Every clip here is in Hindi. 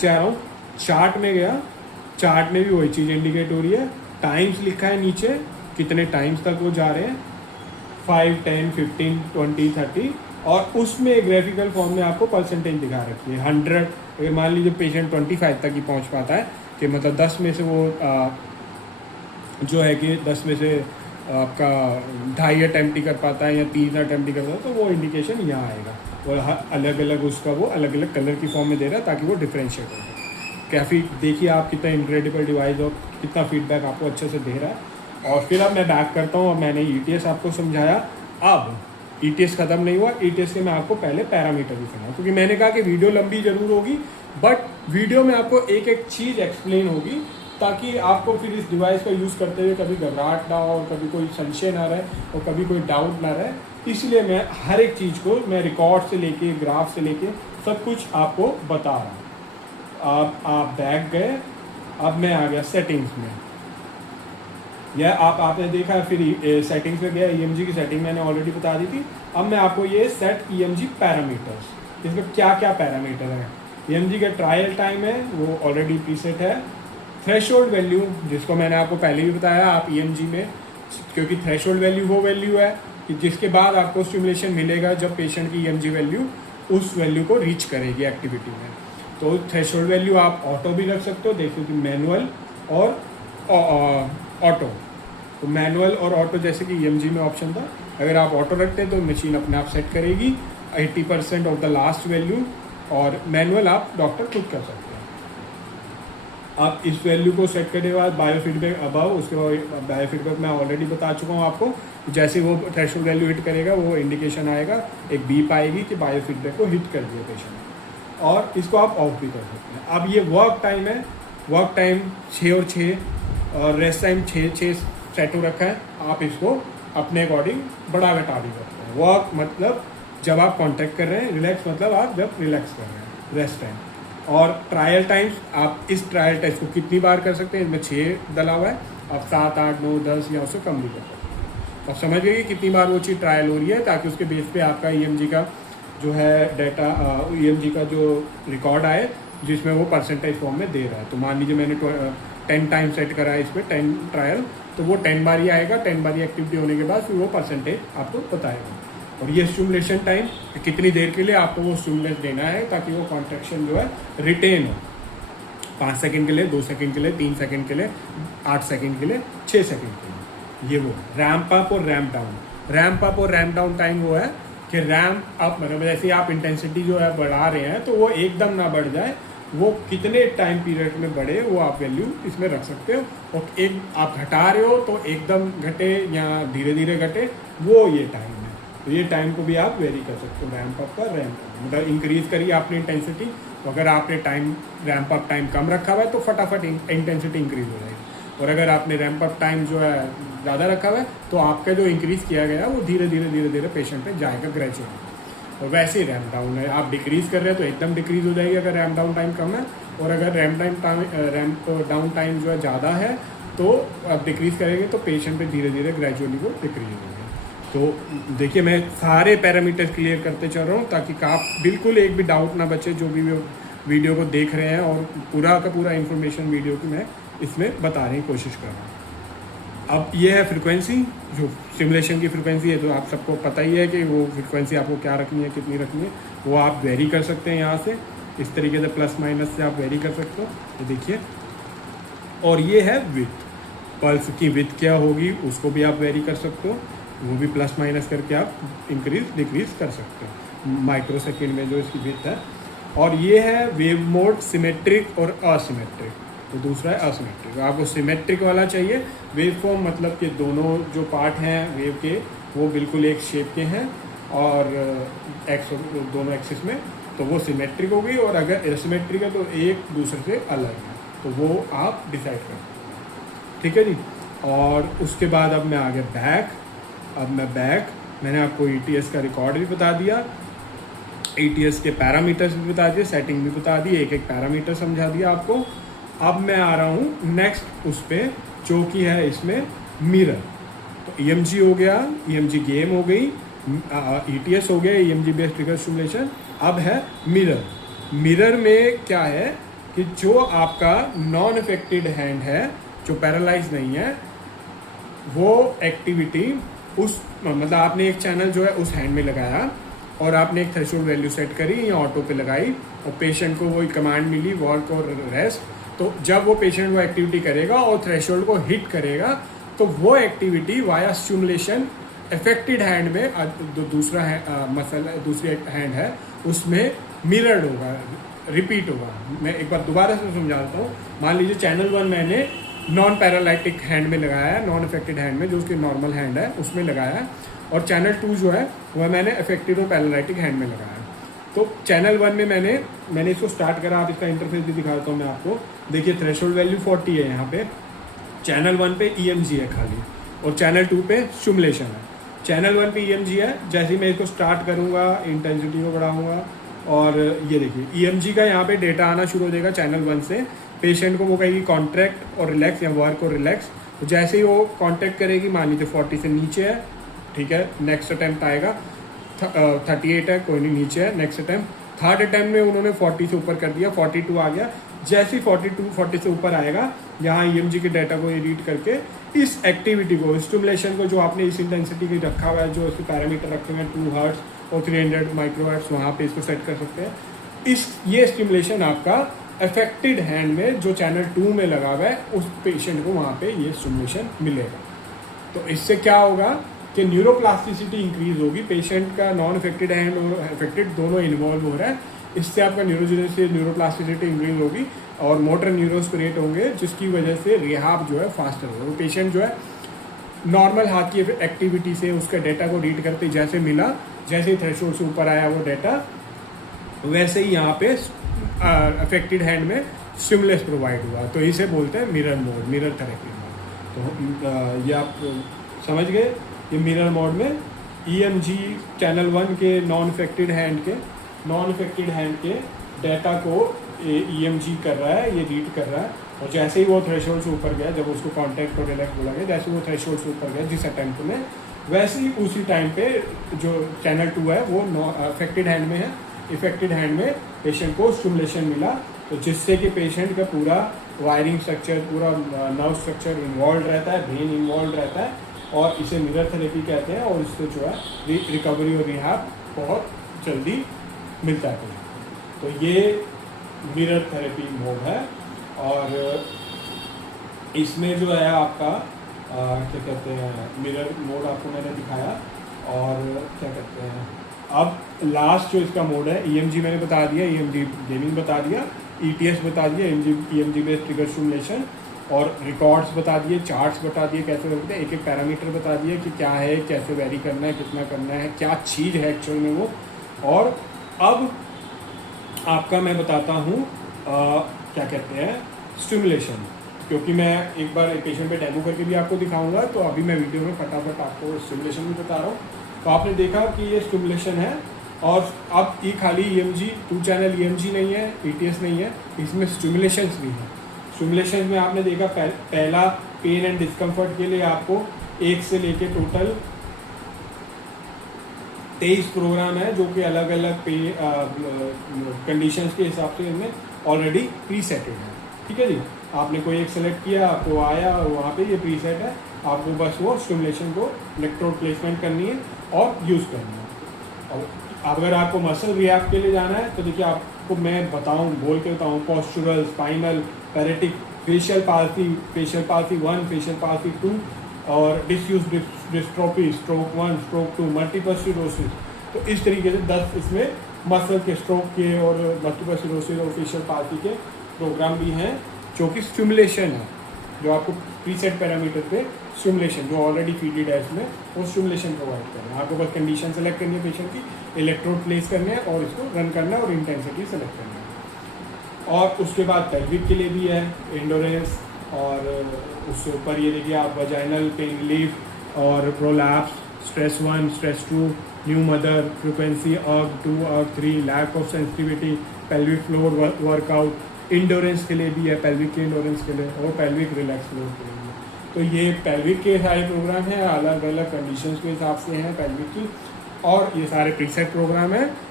नीचे आ रहा हूँ, चार्ट में गया, चार्ट में भी वही चीज़ इंडिकेट हो रही है, टाइम्स लिखा है नीचे, कितने टाइम्स तक वो जा रहे हैं, 5, 10, 15, 20, 30, और उसमें ग्राफिकल फॉर्म में आपको परसेंटेज दिखा रखी है 100। अगर मान लीजिए पेशेंट 25 तक ही पहुंच पाता है, कि मतलब 10 में से वो जो है कि 10 में से आपका 2.5 अटैम्प्ट ही कर पाता है या 3 अटैम्प्ट ही कर पाता है, तो वो इंडिकेशन यहाँ आएगा, और अलग अलग उसका वो अलग अलग कलर की फॉर्म में दे रहा है ताकि वो डिफ्रेंशिएट हो जाए। काफ़ी देखिए आप कितना इनक्रेडिबल डिवाइस और कितना फीडबैक आपको अच्छे से दे रहा है। और फिर अब मैं बैक करता हूँ, अब मैंने ETS आपको समझाया, अब ETS ख़त्म नहीं हुआ, ETS के मैं आपको पहले पैरामीटर भी सुनाऊँ, क्योंकि मैंने कहा कि वीडियो लंबी ज़रूर होगी, बट वीडियो में आपको एक एक चीज़ एक्सप्लेन होगी, ताकि आपको फिर इस डिवाइस का यूज़ करते हुए कभी घबराहट ना हो, कभी कोई संशय ना रहे और कभी कोई डाउट ना रहे। इसलिए मैं हर एक चीज़ को मैं रिकॉर्ड से लेके ग्राफ से लेके सब कुछ आपको बता रहा हूँ। आप बैक गए, अब मैं आ गया सेटिंग्स में, यह आपने देखा, फिर सेटिंग्स में गया, EMG की सेटिंग मैंने ऑलरेडी बता दी थी। अब मैं आपको ये सेट EMG पैरामीटर्स, इसमें क्या क्या पैरामीटर है। EMG का ट्रायल टाइम है वो ऑलरेडी प्रीसेट है, थ्रेशोल्ड वैल्यू जिसको मैंने आपको पहले भी बताया, आप EMG में, क्योंकि थ्रेशोल्ड वैल्यू वो वैल्यू है कि जिसके बाद आपको स्टिमुलेशन मिलेगा जब पेशेंट की EMG वैल्यू उस वैल्यू को रीच करेगी एक्टिविटी में। तो थ्रेशोल्ड वैल्यू आप ऑटो भी रख सकते हो, देखो कि मैनुअल और ऑटो। तो मैनुअल और ऑटो जैसे कि EMG में ऑप्शन था, अगर आप ऑटो रखते हैं तो मशीन अपने आप सेट करेगी 80% ऑफ द लास्ट वैल्यू, और मैनुअल आप डॉक्टर खुद कर सकते हैं। आप इस वैल्यू को सेट करने के बाद बायोफीडबैक अबव, उसके बाद बायोफीडबैक मैं ऑलरेडी बता चुका हूँ आपको, जैसे वो थ्रेशोल्ड वैल्यू हिट करेगा वो इंडिकेशन आएगा, एक बीप आएगी कि बायोफीडबैक को हिट कर दिया पेशेंट, और इसको आप ऑफ भी कर सकते हैं। अब ये वर्क टाइम है, वर्क टाइम 6 और 6 और रेस्ट टाइम 6 सेट हो रखा है, आप इसको अपने अकॉर्डिंग बढ़ा घटा भी करते हैं। वर्क मतलब जब आप कॉन्टैक्ट कर रहे हैं, रिलैक्स मतलब आप जब रिलैक्स कर रहे हैं, रेस्ट टाइम। और ट्रायल टाइम्स, आप इस ट्रायल टेस्ट को कितनी बार कर सकते हैं, इसमें 6 डला हुआ है, आप 7, 8, 9, 10 या उससे कम भी कर सकते हैं। अब समझ गए कि कितनी बार वो चीज़ ट्रायल हो रही है, ताकि उसके बेस पे आपका EMG का जो है डाटा, EMG का जो रिकॉर्ड आए जिसमें वो परसेंटेज फॉर्म में दे रहा है। तो मान लीजिए मैंने 10 टाइम सेट करा है इस पर 10 ट्रायल, तो वो 10 बार ही आएगा, 10 बार ही एक्टिविटी होने के बाद फिर वो परसेंटेज आपको बताएगा। और ये स्टिमुलेशन टाइम कितनी देर के लिए आपको वो स्टिमुलेट देना है ताकि वो कॉन्ट्रैक्शन जो है रिटेन हो, 5 सेकंड के लिए, 2 सेकंड के लिए, 3 सेकंड के लिए, 8 सेकंड के लिए, 6 सेकंड के लिए। ये वो रैम्प अप और रैम्प डाउन, रैम्प अप और रैम्प डाउन टाइम वो है कि रैम्प अप मतलब जैसे आप इंटेंसिटी जो है बढ़ा रहे हैं तो वो एकदम ना बढ़ जाए, वो कितने टाइम पीरियड में बढ़े वो आप वैल्यू इसमें रख सकते हो। और एक आप घटा रहे हो तो एकदम घटे या धीरे धीरे घटे, वो ये टाइम है। तो ये टाइम को भी आप वेरी कर सकते हो, रैम्प अप का रैम्प डाउन, मतलब इंक्रीज करिए आपने इंटेंसिटी, तो अगर आपने टाइम रैम्प अप टाइम कम रखा हुआ है तो फटाफट इंटेंसिटी इंक्रीज हो जाएगी, और अगर आपने रैम्प अप टाइम जो है ज़्यादा रखा हुआ है तो आपका जो इंक्रीज़ किया गया है वो धीरे धीरे पेशेंट पे जाएगा ग्रेजुअली। और वैसे ही रैम्प डाउन है, आप डिक्रीज़ कर रहे हैं तो एकदम डिक्रीज़ हो जाएगी अगर रैम्प डाउन टाइम कम है, और अगर रैम्प डाउन टाइम जो है ज़्यादा है तो आप डिक्रीज़ करेंगे तो पेशेंट पे धीरे धीरे ग्रेजुअली वो डिक्रीज होगा। तो देखिए मैं सारे पैरामीटर्स क्लियर करते चल रहा हूँ ताकि आप बिल्कुल एक भी डाउट ना बचे जो भी वीडियो को देख रहे हैं, और पूरा का पूरा इन्फॉर्मेशन वीडियो की मैं इसमें बताने की कोशिश कर रहा हूँ। अब ये है फ्रिक्वेंसी, जो सिमुलेशन की फ्रिक्वेंसी है, तो आप सबको पता ही है कि वो फ्रिक्वेंसी आपको क्या रखनी है, कितनी रखनी है, वो आप वेरी कर सकते हैं यहाँ से, इस तरीके से प्लस माइनस से आप वेरी कर सकते हो। तो देखिए, और ये है विथ, पल्स की विथ क्या होगी उसको भी आप वेरी कर सकते हो, वो भी प्लस माइनस करके आप इंक्रीज डिक्रीज कर सकते हो माइक्रो सेकेंड में जो इसकी विथ है। और ये है वेव मोड, सिमेट्रिक और असिमेट्रिक। तो दूसरा है असिमेट्रिक, आपको सिमेट्रिक वाला चाहिए, वेव फॉर्म मतलब कि दोनों जो पार्ट हैं वेव के वो बिल्कुल एक शेप के हैं और दोनों एक्सिस में, तो वो सिमेट्रिक हो गई। और अगर एसिमेट्रिक है तो एक दूसरे से अलग है, तो वो आप डिसाइड कर सकते हैं, ठीक है जी। और उसके बाद अब मैं आ गया बैक। अब मैं बैक, मैंने आपको ETS का रिकॉर्ड भी बता दिया, ETS के पैरामीटर्स भी बता दिए, सेटिंग भी बता दी, एक एक पैरामीटर समझा दिया आपको। अब मैं आ रहा हूँ नेक्स्ट उस पर, जो कि है इसमें मिरर। तो EMG हो गया, EMG गेम हो गई, ETS हो गया, EMG बेस्ड ट्रिगर स्टिमुलेशन। अब है मिरर। मिरर में क्या है कि जो आपका नॉन अफेक्टेड हैंड है, जो पैरालाइज नहीं है, वो एक्टिविटी उस मतलब आपने एक चैनल जो है उस हैंड में लगाया और आपने एक थ्रेशोल्ड वैल्यू सेट करी या ऑटो पे लगाई और पेशेंट को वो कमांड मिली वर्क और रेस्ट, तो जब वो पेशेंट वो एक्टिविटी करेगा और थ्रेशोल्ड को हिट करेगा तो वो activity via stimulation affected hand में दूसरा दूसरी हैंड है उसमें मिरर्ड होगा, रिपीट होगा। मैं एक बार दोबारा से समझाता हूँ। मान लीजिए चैनल 1 मैंने नॉन पैरालाइटिक हैंड में लगाया है, नॉन अफेक्टेड हैंड में जो उसकी नॉर्मल हैंड है उसमें लगाया है, और चैनल 2 जो है वह मैंने अफेक्टेड और पैरालाइटिक हैंड में लगाया है। तो चैनल 1 में मैंने इसको स्टार्ट करा, आप इसका इंटरफेस भी दिखाता हूँ मैं आपको। देखिए थ्रेशोल्ड वैल्यू 40 है यहाँ पे, चैनल 1 पे EMG है खाली, और चैनल 2 पे स्टिमुलेशन है। चैनल 1 पे EMG है, जैसे ही मैं इसको स्टार्ट करूँगा इंटेंसिटी को बढ़ाऊँगा और ये देखिए EMG का यहाँ पे डेटा आना शुरू हो जाएगा चैनल 1 से। पेशेंट को वो कहेगी कॉन्ट्रैक्ट और रिलैक्स या वर्क और रिलैक्स, तो जैसे ही वो कॉन्ट्रैक्ट करेगी, मान लीजिए 40 से नीचे है, ठीक है, नेक्स्ट अटैम्प्ट आएगा 38 है, कोई नहीं नीचे है, नेक्स्ट अटैम्प्ट। थर्ड अटैम्प्ट में उन्होंने 40 से ऊपर कर दिया, 42 आ गया। जैसे ही 40 से ऊपर आएगा, यहाँ EMG के डाटा को रीड करके इस एक्टिविटी को, स्टिमुलेशन को, जो आपने इस इंटेंसिटी की रखा हुआ है, जो इसके पैरामीटर रखे हुए हैं 2 हर्ट्ज और 300 माइक्रोहर्ट्ज, वहाँ पे इसको सेट कर सकते हैं। ये स्टिमुलेशन आपका अफेक्टेड हैंड में जो चैनल 2 में लगा हुआ है उस पेशेंट को वहाँ पे ये स्टिमुलेशन मिलेगा। तो इससे क्या होगा कि न्यूरोप्लास्टिसिटी इंक्रीज होगी, पेशेंट का नॉन अफेक्टेड हैंड और अफेक्टेड दोनों इन्वॉल्व हो रहा है, इससे आपका न्यूरोप्लास्टिसिटी इंक्रीज होगी और मोटर न्यूरॉन्स क्रिएट होंगे, जिसकी वजह से रिहाब जो है फास्टर होगा। वो पेशेंट जो है नॉर्मल हाथ की एक्टिविटी से उसका डेटा को रीड करते जैसे मिला, जैसे ही थ्रेशोल्ड से ऊपर आया वो डेटा, वैसे ही यहाँ पे अफेक्टेड हैंड में स्टिमुलस प्रोवाइड हुआ। तो इसे बोलते हैं mirror mode, mirror therapy mode. तो ये आप समझ गए, ये मिरर मोड में EMG चैनल 1 के नॉन अफेक्टेड हैंड के डाटा को EMG कर रहा है, ये रीड कर रहा है, और जैसे ही वो थ्रेशोल्ड से ऊपर गया, जब उसको कॉन्टैक्ट और रिलैक्स बोला गया, जैसे वो थ्रेशोल्ड से ऊपर गया जिस अटेम्प्ट में, वैसे ही उसी टाइम पे जो चैनल 2 है वो अफेक्टेड हैंड में है, इफेक्टेड हैंड में पेशेंट को स्टिमुलेशन मिला, तो जिससे कि पेशेंट का पूरा वायरिंग स्ट्रक्चर, पूरा नर्व स्ट्रक्चर इन्वॉल्व रहता है, ब्रेन इन्वॉल्व रहता है, और इसे मिरर थेरेपी कहते हैं, और इससे जो है रिकवरी और रिहैब बहुत जल्दी मिलता है। तो ये मिरर थेरेपी मोड है, और इसमें जो है आपका क्या कहते हैं, मिरर मोड आपको मैंने दिखाया, और क्या कहते हैं, अब लास्ट जो इसका मोड है EMG मैंने बता दिया, EMG गेमिंग बता दिया, ETS बता दिया, EMG बेस्ड ट्रिगर स्टिमुलेशन, और रिकॉर्ड्स बता दिए, चार्ट्स बता दिए कैसे होते हैं, एक एक पैरामीटर बता दिए कि क्या है, कैसे वेरी करना है, कितना करना है, क्या चीज़ है एक्चुअल में वो। और अब आपका मैं बताता हूँ क्या कहते हैं, स्टिमुलेशन, क्योंकि मैं एक बार एक पेशेंट पे डेमो करके भी आपको दिखाऊंगा, तो अभी मैं वीडियो में फटाफट आपको स्टिमुलेशन भी बता रहा हूँ। तो आपने देखा कि ये स्टिमुलेशन है, और अब ये खाली EMG 2 चैनल EMG नहीं है, ETS नहीं है, इसमें स्टिमुलेशंस भी हैं। स्टिमुलेशन में आपने देखा पहला पेन एंड डिस्कम्फर्ट के लिए आपको 1 से लेके टोटल 23 प्रोग्राम है, जो कि अलग अलग कंडीशंस के हिसाब से इनमें ऑलरेडी प्रीसेटेड है। ठीक है जी, आपने कोई एक सेलेक्ट किया, आपको आया और वहाँ पे ये प्रीसेट है, आपको बस वो स्टिमुलेशन को इलेक्ट्रोड प्लेसमेंट करनी है और यूज़ करनी है। और अगर आपको मसल रिहैब के लिए जाना है तो देखिए, आपको मैं बोल के बताऊँ, postural, spinal, pyretic, facial palsy 1, facial palsy 2, और diffuse dystrophy stroke 1, stroke 2, multiple sclerosis, तो इस तरीके से 10 इसमें मसल के, स्ट्रोक के और मल्टीपल स्क्लेरोसिस और फेशियल पाल्सी के प्रोग्राम भी हैं, जो कि स्टिमुलेशन है, जो आपको प्रीसेट पैरामीटर पे स्टिमुलेशन जो ऑलरेडी फीडेड है इसमें, वो स्टिमुलेशन प्रोवाइड कर रहे हैं। आपको बस कंडीशन सेलेक्ट करनी है पेशेंट की, इलेक्ट्रोड प्लेस करने हैं और इसको रन करना है और इंटेंसिटी सेलेक्ट करनी है। और उसके बाद पेल्विक के लिए भी है एंडोरेंस, और उससे ऊपर ये देखिए आप वजाइनल पेन रिलीफ और prolapse, stress 1, stress 2, new mother, frequency अर्ग 2, अर्ग 3, lack of sensitivity, pelvic floor workout, endurance के लिए भी है, पेल्विक के इंडोरेंस के लिए, और पेल्विक रिलैक्स फ्लोर के लिए। तो ये पेल्विक के सारे प्रोग्राम हैं, अलग अलग कंडीशंस के हिसाब से हैं पेल्विक की, और ये सारे प्रीसेट प्रोग्राम हैं।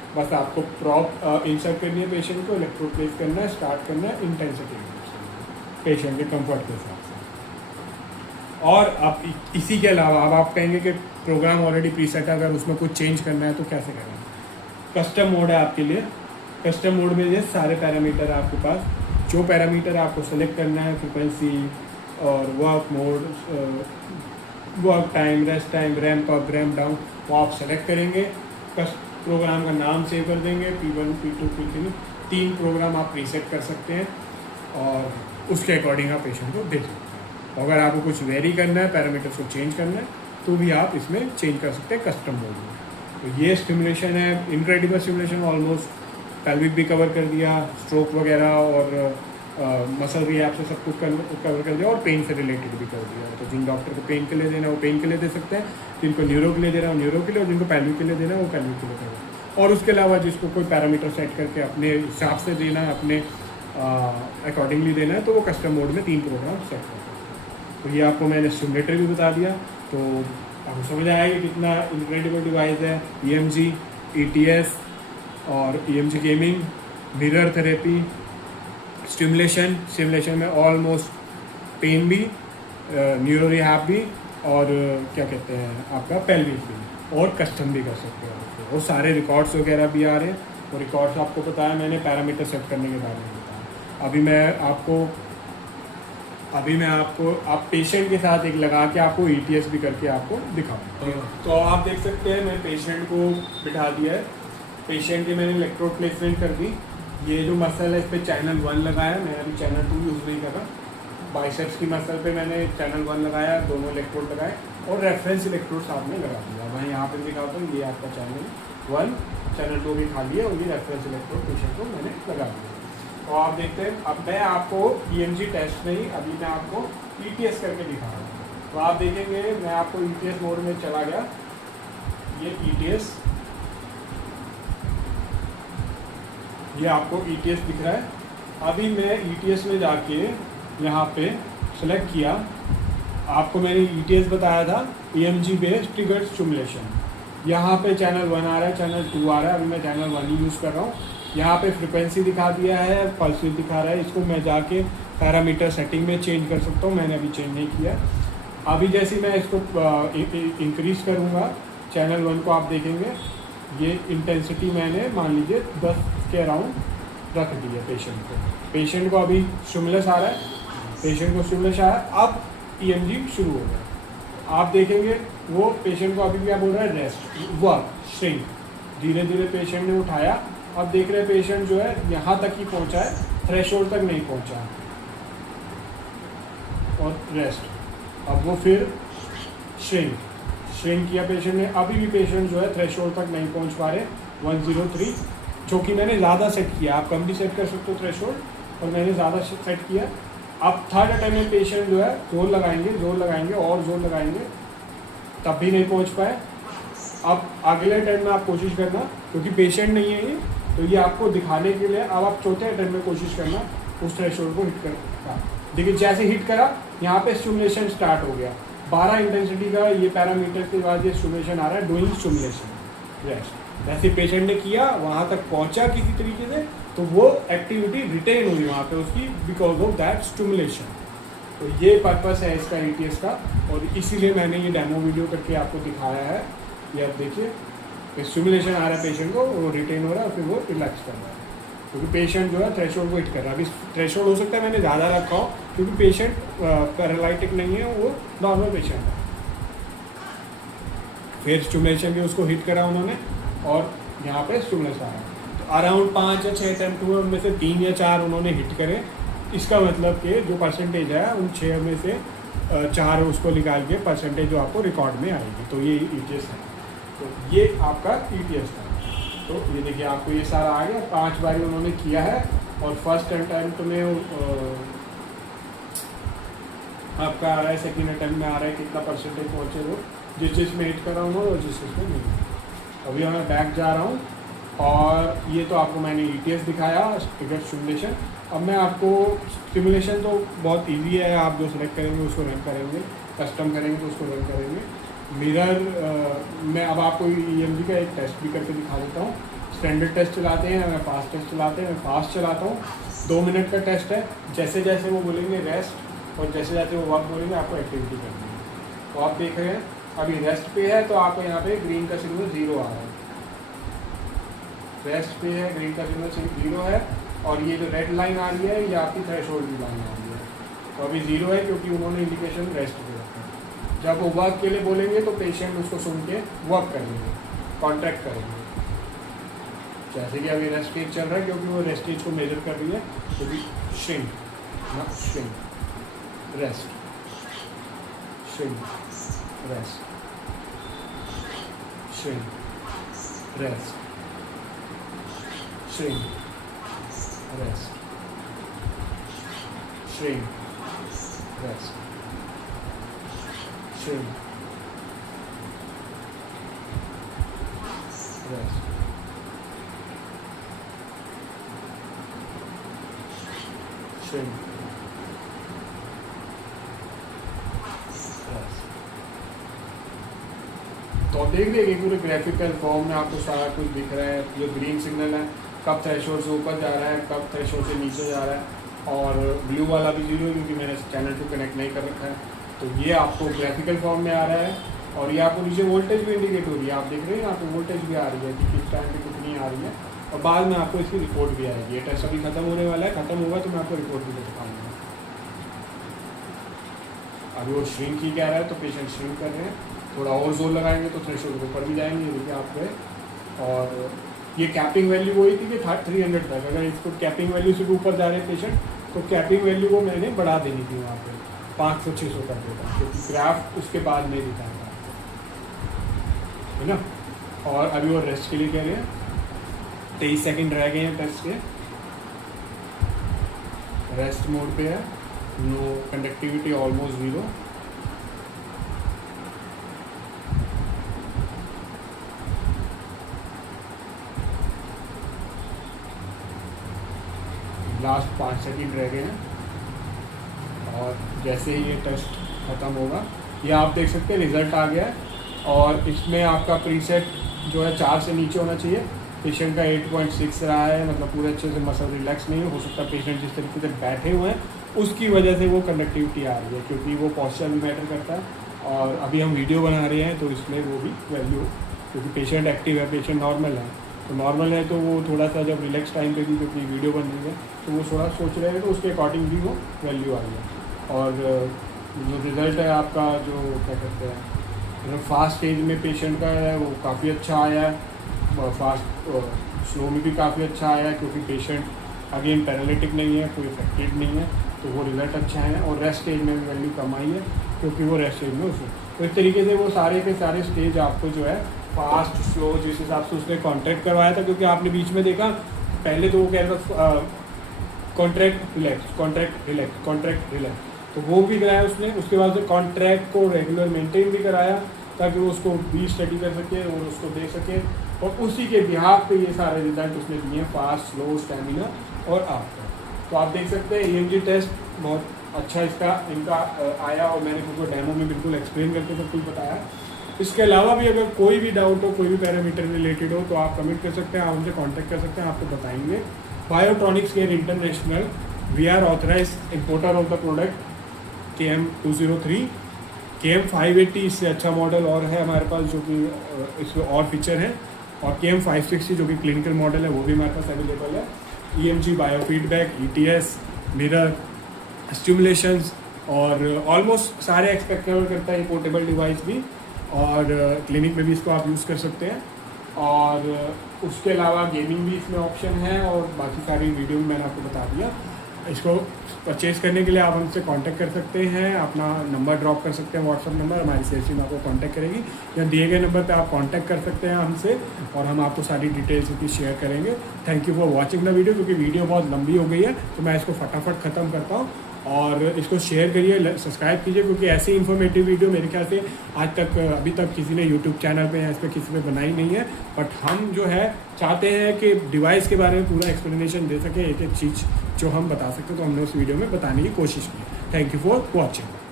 बस आपको प्रॉप इंसर्ट करनी है पेशेंट को, इलेक्ट्रोड प्लेस करना है, स्टार्ट करना है, इंटेंसिटी पेशेंट के कंफर्ट के हिसाब से। और अब इसी के अलावा अब आप कहेंगे कि प्रोग्राम ऑलरेडी प्रीसेट है, अगर उसमें कुछ चेंज करना है तो कैसे करेंगे? कस्टम मोड है आपके लिए। कस्टम मोड में ये सारे पैरामीटर है आपके पास। जो पैरामीटर आपको सेलेक्ट करना है, फ्रिक्वेंसी और work mode, work time, rest time, ramp up, ramp down, वो आप सेलेक्ट करेंगे। प्रोग्राम का नाम सेव कर देंगे, P1, P2, P3, 3 प्रोग्राम आप प्रीसेट कर सकते हैं और उसके अकॉर्डिंग आप पेशेंट को दे सकते हैं। अगर आपको कुछ वेरी करना है, पैरामीटर्स को चेंज करना है, तो भी आप इसमें चेंज कर सकते हैं कस्टम मोड में। तो ये स्टिमुलेशन है, इनक्रेडिबल स्टिमुलेशन, ऑलमोस्ट पेल्विक भी कवर कर दिया, स्ट्रोक वगैरह और मसल रिहैब से सब कुछ कवर कर दिया और पेन से रिलेटेड भी कर दिया। तो जिन डॉक्टर को पेन के लिए देना है वो पेन के लिए दे सकते हैं, जिनको न्यूरो के लिए देना है वो न्यूरो के लिए, और जिनको पेल्विक के लिए देना है वो पेल्विक के लिए देना। और उसके अलावा जिसको कोई पैरामीटर सेट करके अपने हिसाब से देना है, अपने अकॉर्डिंगली देना है, तो वो कस्टम मोड में 3 प्रोग्राम सेट कर सकते हैं। तो ये आपको मैंने सिमुलेटर भी बता दिया, तो आपको समझ आया कि कितना इनक्रेडिबल डिवाइस है। EMG, ETS और EMG gaming, mirror therapy, stimulation में ऑलमोस्ट पेन भी, न्यूरो रिहैब भी, और क्या कहते हैं आपका पेल्विक भी, और कस्टम भी कर सकते हैं। वो सारे रिकॉर्ड्स वगैरह भी आ रहे हैं। वो रिकॉर्ड्स आपको बताया मैंने, पैरामीटर सेट करने के बारे में बताया। अभी मैं आपको आप पेशेंट के साथ एक लगा के आपको ETS भी करके आपको दिखाऊंगा। तो आप देख सकते हैं मैं पेशेंट को बिठा दिया है। पेशेंट की मैंने इलेक्ट्रोड प्लेसमेंट कर दी। ये जो मसल है इस पर चैनल 1 लगाया, मैंने अभी चैनल 2 यूज़ नहीं करा। बाइसेप्स की मसल पे मैंने चैनल 1 लगाया, दोनों इलेक्ट्रोड लगाए और रेफरेंस इलेक्ट्रोड साथ में लगा दिया। मैं यहाँ पे दिखाता हूँ, ये आपका चैनल 1, चैनल 2 भी खाली है और ये रेफरेंस इलेक्ट्रोड पेशेंट को मैंने लगा दिया। और आप देखते हैं, अब मैं आपको EMG टेस्ट नहीं, अभी मैं आपको ETS करके दिखा रहा हूँ। तो आप देखेंगे मैं आपको ETS मोड में चला गया, ये ETS, ये आपको ETS दिख रहा है। अभी मैं ETS में जाके यहाँ पे सेलेक्ट किया, आपको मैंने ETS बताया था, EMG बेस्ड ट्रिगर्ड स्टिमुलेशन। यहाँ पे चैनल 1 आ रहा है, चैनल 2 आ रहा है, अभी मैं चैनल 1 ही यूज़ कर रहा हूँ। यहाँ पे फ्रिक्वेंसी दिखा दिया है, पल्स विड्थ दिखा रहा है। इसको मैं जाके पैरामीटर सेटिंग में चेंज कर सकता हूँ, मैंने अभी चेंज नहीं किया। अभी जैसे मैं इसको इंक्रीज़ करूँगा, चैनल 1 को आप देखेंगे, ये इंटेंसिटी मैंने मान लीजिए 10 के अराउंड रख दी है पेशेंट को अभी स्टिमुलस आ रहा है, पेशेंट को स्टिमुलस आया, अब EMG शुरू हो गया। आप देखेंगे वो पेशेंट को अभी क्या बोल रहा है, रेस्ट, वर्क, श्रिंक। धीरे धीरे पेशेंट ने उठाया, अब देख रहे हैं पेशेंट जो है यहाँ तक ही पहुँचा है, थ्रेशोल्ड तक नहीं पहुँचा, और रेस्ट। अब वो फिर श्रिंक किया पेशेंट ने, अभी भी पेशेंट जो है थ्रेशोल्ड तक नहीं पहुँच पा रहे, 103, जो कि मैंने ज़्यादा सेट किया। आप कम भी सेट कर सकते हो थ्रेशोल्ड, और मैंने ज़्यादा सेट किया। अब थर्ड अटेम्प्ट में पेशेंट जो है जोर लगाएंगे और जोर लगाएंगे, तब भी नहीं पहुंच पाए। अब अगले अटेम्प्ट में आप कोशिश करना, क्योंकि पेशेंट नहीं है ये, तो ये आपको दिखाने के लिए अब आप चौथे अटेम्प्ट में कोशिश करना उस थ्रेशोल्ड को हिट करना। देखिए जैसे हिट करा, यहाँ पे स्टिमुलेशन स्टार्ट हो गया। 12 इंटेंसिटी का ये पैरामीटर के बाद ये स्टिमुलेशन आ रहा है, डूइंग स्टिमुलेशन। रेस्ट जैसे पेशेंट ने किया, वहाँ तक पहुँचा किसी तरीके से, तो वो एक्टिविटी रिटेन हुई वहाँ पे उसकी, बिकॉज ऑफ दैट स्टिमुलेशन। तो ये पर्पस है इसका ETS का, और इसीलिए मैंने ये डेमो वीडियो करके आपको दिखाया है। ये आप देखिए, स्टिमुलेशन आ रहा है पेशेंट को, वो रिटेन हो रहा है, फिर वो रिलैक्स कर रहा है, क्योंकि पेशेंट जो है थ्रेशोल्ड को हिट कर रहा है। अभी थ्रेशोल्ड हो सकता है मैंने ज़्यादा रखा हो, क्योंकि पेशेंट पैरालाइटिक नहीं है, वो नॉर्मल पेशेंट है। फिर स्टिमुलेशन भी उसको हिट करा उन्होंने, और यहाँ पे स्टिमुलेशन आ रहा है। तो अराउंड 5 या 6 अटेम्प्ट हुए, उनमें से 3 या 4 उन्होंने हिट करे। इसका मतलब कि जो परसेंटेज है उन 6 में से 4 उसको निकाल के परसेंटेज जो आपको रिकॉर्ड में आएगी। तो ये ETS है, तो ये आपका ETS था। तो ये देखिए आपको ये सारा आ गया, 5 बारी उन्होंने किया है, और फर्स्ट अटेम्प्ट में आपका आ रहा है, सेकेंड अटेम्प्ट में आ रहा है कितना परसेंटेज पहुँचे वो, जिस में हिट कर रहा हूँ और जिस में नहीं। अभी मैं बैक जा रहा हूँ, और ये तो आपको मैंने ETS दिखाया, ट्रिगर स्टिमुलेशन। अब मैं आपको स्टिमुलेशन तो बहुत इजी है, आप जो सेलेक्ट करेंगे उसको रन करेंगे, कस्टम करेंगे तो उसको रन करेंगे। मिरर मैं अब आपको EMG का एक टेस्ट भी करके दिखा देता हूँ। स्टैंडर्ड टेस्ट चलाते हैं या फास्ट टेस्ट चलाते हैं। मैं फास्ट चलाता हूँ, 2 मिनट का टेस्ट है। जैसे जैसे वो बोलेंगे रेस्ट और जैसे जैसे वो वर्क बोलेंगे आपको एक्टिविटी करनी है। तो आप देख रहे हैं अभी रेस्ट पे है तो आपको यहाँ पे ग्रीन का सिग्नल 0 आ रहा है। रेस्ट पे है, ग्रीन का सिग्नल 0 है और ये जो रेड लाइन आ रही है ये आपकी थ्रेशोल्ड की लाइन आ रही है। तो अभी 0 है क्योंकि उन्होंने इंडिकेशन रेस्ट पे रखा है। जब वो वर्क के लिए बोलेंगे तो पेशेंट उसको सुन के वर्क करेंगे, कॉन्ट्रैक्ट करेंगे। जैसे कि अभी रेस्ट स्टेज चल रहा है क्योंकि वो रेस्ट स्टेज को मेजर कर रही है, तो भी shrink, rest, shrink, rest, shrink, rest, shrink, rest, shrink, rest, shrink, rest, shrink, तो देख लीजिए पूरे ग्राफिकल फॉर्म में आपको सारा कुछ दिख रहा है। जो ग्रीन सिग्नल है कब थ्रेशोल्ड से ऊपर जा रहा है, कब थ्रेशोल्ड से नीचे जा रहा है, और ब्लू वाला भी 0 है क्योंकि मैंने चैनल को कनेक्ट नहीं कर रखा है। तो ये आपको ग्राफिकल फॉर्म में आ रहा है और ये आपको नीचे वोल्टेज भी इंडिकेट हो रही है। आप देख रहे हैं यहाँ पे वोल्टेज भी आ रही है कि किस टाइम पे कितनी आ रही है और बाद में आपको इसकी रिपोर्ट भी आएगी। ये टेस्ट अभी खत्म होने वाला है, खत्म होगा तो मैं आपको रिपोर्ट भी दे पाऊँगा। अभी वो श्रिंक ही कह रहा है तो पेशेंट श्रिंक कर रहे हैं। थोड़ा और जोर लगाएंगे तो थ्रेशोल्ड के ऊपर भी जाएंगे, देखिए आप गए। और ये कैपिंग वैल्यू वही थी कि 300 तक, अगर इसको कैपिंग वैल्यू से भी ऊपर जा रहे हैं पेशेंट तो कैपिंग वैल्यू को मैंने बढ़ा देनी थी वहाँ पे 500-600 कर देता, क्योंकि ग्राफ उसके बाद नहीं दिखाएगा, है ना। और अभी वो रेस्ट के लिए कह रहे हैं, 23 सेकेंड रह गए हैं टेस्ट के। रेस्ट मोड पे है, no conductivity almost 0। Last 5 second रह गए हैं और जैसे ही ये टेस्ट ख़त्म होगा ये आप देख सकते हैं रिज़ल्ट आ गया है। और इसमें आपका प्रीसेट जो है 4 से नीचे होना चाहिए। पेशेंट का 8.6 रहा है, मतलब पूरे अच्छे से मसल रिलैक्स नहीं हो सकता। पेशेंट जिस तरीके से बैठे हुए हैं उसकी वजह से वो कंडक्टिविटी आ रही है, क्योंकि वो पॉस्चर भी मैटर करता है। और अभी हम वीडियो बना रहे हैं तो इसमें वो भी वैल्यू, क्योंकि पेशेंट एक्टिव है, पेशेंट नॉर्मल है, तो नॉर्मल है तो वो थोड़ा सा जब रिलैक्स टाइम पे भी, क्योंकि वीडियो बन रही है तो वो थोड़ा सोच रहे हैं तो उसके अकॉर्डिंग भी वो वैल्यू आ रही है। और जो रिज़ल्ट है आपका, जो क्या कहते हैं, फास्ट स्टेज में पेशेंट का है वो काफ़ी अच्छा आया है। फास्ट स्लो में भी काफ़ी अच्छा आया है, क्योंकि पेशेंट अगेन पैरालिटिक नहीं है, कोई इफेक्टेड नहीं है, तो वो रिज़ल्ट अच्छा है। और रेस्ट स्टेज में भी वैल्यू कम आई है क्योंकि वो रेस्ट स्टेज में उसमें, तो इस तरीके से वो सारे के सारे स्टेज आपको जो है फास्ट स्लो जिस हिसाब से उसने कॉन्ट्रैक्ट करवाया था, क्योंकि आपने बीच में देखा पहले तो वो कह रहा था contract relax, contract relax, contract relax, तो वो भी कराया उसने। उसके बाद से कॉन्ट्रैक्ट को रेगुलर मेंटेन भी कराया ताकि वो उसको भी स्टडी कर सके और उसको दे सके, और उसी के बिहाफ पे ये सारे रिजल्ट उसने दिए, फास्ट, स्लो, स्टेमिना और आफ्टर। तो आप देख सकते हैं EMG टेस्ट बहुत अच्छा इनका आया, और मैंने उनको डेमो में बिल्कुल एक्सप्लेन करके सब कुछ बताया। इसके अलावा भी अगर कोई भी डाउट हो, कोई भी पैरामीटर रिलेटेड हो, तो आप कमेंट कर सकते हैं, आप हमसे कांटेक्ट कर सकते हैं, आपको बताएंगे। बायोट्रॉनिक्स care international, we are authorised importer of the product KM203, KM580 इससे अच्छा मॉडल और है हमारे पास, जो कि इसमें और फीचर हैं, और KM560 जो कि क्लिनिकल मॉडल है वो भी हमारे पास अवेलेबल है। EMG, biofeedback, ETS, mirror, stimulations और ऑलमोस्ट सारे एक्सपेक्ट करता है, पोर्टेबल डिवाइस भी, और क्लिनिक में भी इसको आप यूज़ कर सकते हैं। और उसके अलावा गेमिंग भी इसमें ऑप्शन है, और बाकी सारी वीडियो में मैंने आपको बता दिया। इसको परचेज़ करने के लिए आप हमसे कांटेक्ट कर सकते हैं, अपना नंबर ड्रॉप कर सकते हैं, व्हाट्सअप नंबर, हमारी सेल्स टीम आपको कांटेक्ट करेगी, या दिए गए नंबर पे आप कांटेक्ट कर सकते हैं हमसे, और हम आपको सारी डिटेल्स इसकी शेयर करेंगे। Thank you for watching the video, क्योंकि वीडियो बहुत लंबी हो गई है तो मैं इसको फटाफट ख़त्म करता हूँ। और इसको शेयर करिए, सब्सक्राइब कीजिए, क्योंकि ऐसी इन्फॉर्मेटिव वीडियो मेरे ख्याल से आज तक अभी तक किसी ने यूट्यूब चैनल पे या इस पर किसी पे बनाई नहीं है। बट हम जो है चाहते हैं कि डिवाइस के बारे में पूरा एक्सप्लेनेशन दे सके, एक एक चीज़ जो हम बता सकते, तो हमने उस वीडियो में बताने की कोशिश की। Thank you for watching.